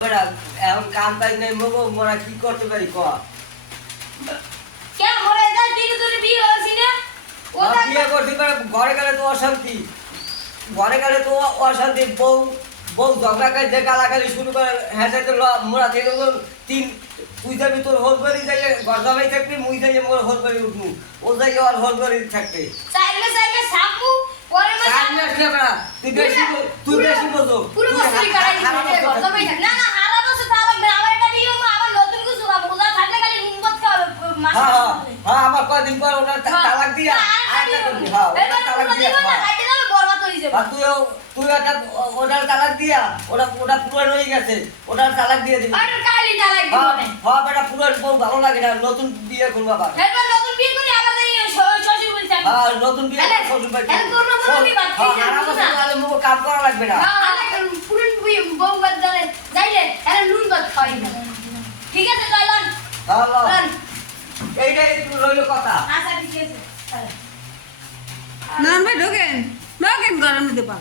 এখন কাম কাজ নেই মগো মোরা কি করতে পারি ক কে মরে যায় দিন ধরে বিয়ে হইছে না ওটা বিয়ে করতে পারে ঘরে গেলে তো অশান্তি বউ বউ ঝগড়া করে যে গালাগালি শুরু করে হ্যাঁ তো মোরা থেকে তিন তুই যাবি তোর হোল করে যাই ঘর জামাই থাকবি মুই যাই মোর হোল করে উঠবো ও যাই আর হোল করে থাকতে চাইলে সাপু পরে মা সামনে কি করা তুই বেশি বোঝো পুরো বছরই কাটাই দিতে ঘর জামাই থাক না না হারা বছর তা লাগবে আমার এটা বিয়ে মা আবার নতুন কিছু খাবো ওটা থাকলে খালি নিমবত খাবে মাস হ্যাঁ আমার কয়দিন পর ওটা তালাক দিয়া আরেকটা করবি হ্যাঁ ওটা তালাক দিয়া কাটে যাবে বরবাদ হয়ে যাবে আর তুই একটা ওটার তালাক দিয়া ওটা পুরনো হয়ে গেছে ওটার তালাক দিয়ে দিবি আর কালি তালাক দিব না হ্যাঁ বেটা পুরনো বউ ভালো লাগে না নতুন বিয়ে করবো আবার এরপর নতুন বিয়ে করে আবার যাই শ্বশুর বাড়ি থাকবে হ্যাঁ নতুন বিয়ে শ্বশুর বাড়ি এর তোর নতুন বিবাদ মুখ কাজ করা লাগবে না পুরন বউ বাদ ধরে যাইলে এর নুন বাদ খাই না ঠিক আছে তাইলন হ্যাঁ এইটাই রইল কথা আচ্ছা ঠিক আছে না ভাই ঢোকেন গরম দিতে পা